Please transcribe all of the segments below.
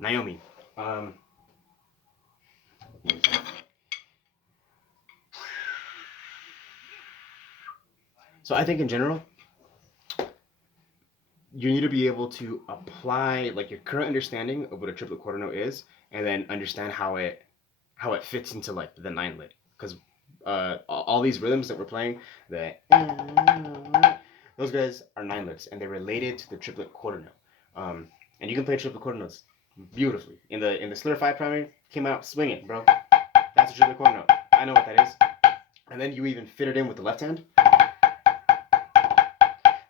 Naomi. So I think in general, you need to be able to apply like your current understanding of what a triplet quarter note is, and then understand how it fits into like the ninelet. Because all these rhythms that we're playing, the those guys are ninelets, and they're related to the triplet quarter note. And you can play triplet quarter notes beautifully. In the Slur Five primary, came out swinging, bro. That's a triplet quarter note. I know what that is. And then you even fit it in with the left hand.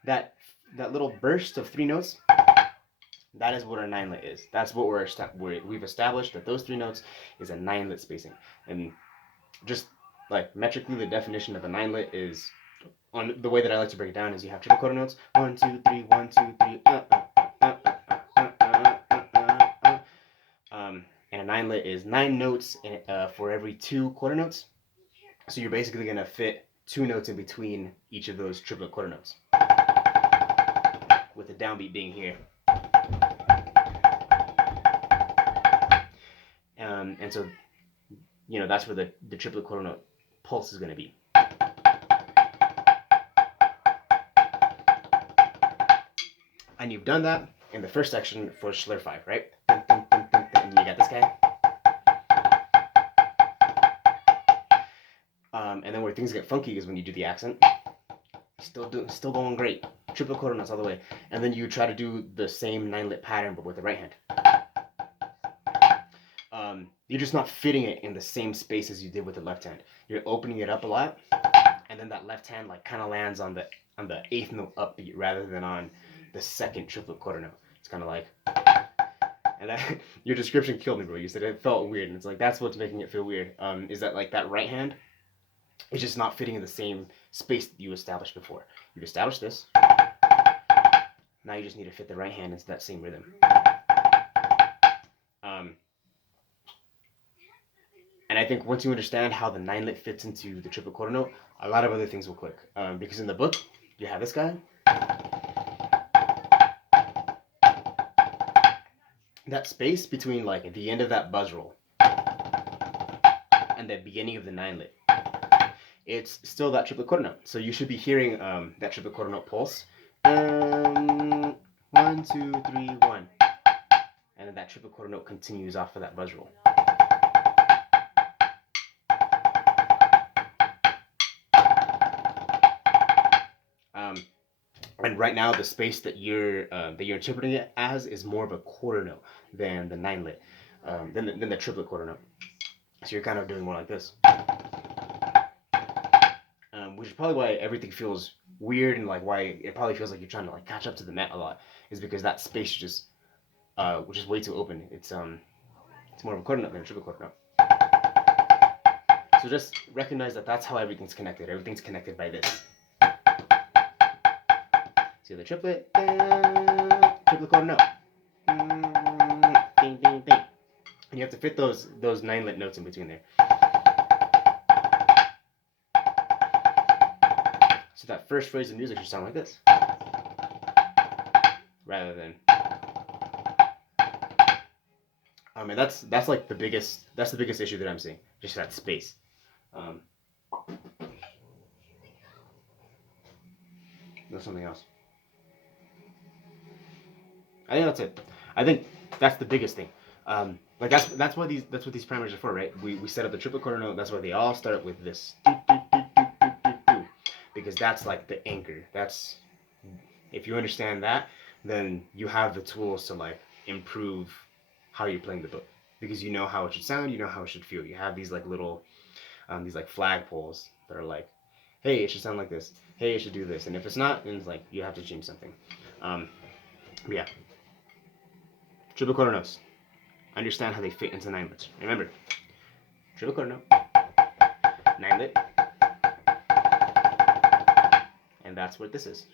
That that little burst of three notes, that is what our ninelet is. That's what we've established that those three notes is a ninelet spacing. And just like metrically, the definition of a ninelet is, on the way that I like to break it down, is you have triple quarter notes, 1 2 3 1 2 3 and a ninelet is 9 notes for every 2 quarter notes. So you're basically gonna fit 2 notes in between each of those triplet quarter notes, with the downbeat being here. And so, that's where the triplet quarter note pulse is going to be. And you've done that in the first section for Schler 5, right? And you got this guy. And then where things get funky is when you do the accent. Still going great. Triple quarter notes all the way. And then you try to do the same ninelet pattern but with the right hand. You're just not fitting it in the same space as you did with the left hand. You're opening it up a lot, and then that left hand like kind of lands on the eighth note upbeat rather than on the second triplet quarter note. It's kind of like, and that your description killed me, bro. You said it felt weird, and it's like that's what's making it feel weird. Is that like that right hand is just not fitting in the same space that you established before. You've established this. Now you just need to fit the right hand into that same rhythm. And I think once you understand how the ninelet fits into the triplet quarter note, a lot of other things will click. Because in the book, you have this guy. That space between like the end of that buzz roll and the beginning of the ninelet, it's still that triplet quarter note. So you should be hearing that triplet quarter note pulse. 1, 2, 3, 1. And then that triplet quarter note continues off of that buzz roll. And right now, the space that you're interpreting it as is more of a quarter note than the ninelet, than the triplet quarter note. So you're kind of doing more like this, which is probably why everything feels weird and like why it probably feels like you're trying to like catch up to the net a lot, is because that space just which is way too open. It's more of a quarter note than a triple quarter note. So just recognize that that's how everything's connected. Everything's connected by this. See the triplet, triplet quarter note, ding, ding, ding. And you have to fit those ninelet notes in between there. So that first phrase of music should sound like this, rather than. And that's like the biggest issue that I'm seeing, just that space. There's something else. I think that's it. I think that's the biggest thing. Like that's what these primaries are for, right? We set up the triple quarter note. That's why they all start with this, because that's like the anchor. That's, if you understand that, then you have the tools to like improve how you're playing the book, because you know how it should sound, you know how it should feel. You have these like little these like flagpoles that are like, hey, it should sound like this. Hey, it should do this. And if it's not, then it's like you have to change something. Yeah. Triple quarter notes. Understand how they fit into ninelets. Remember, triple quarter note, ninelet, and that's what this is.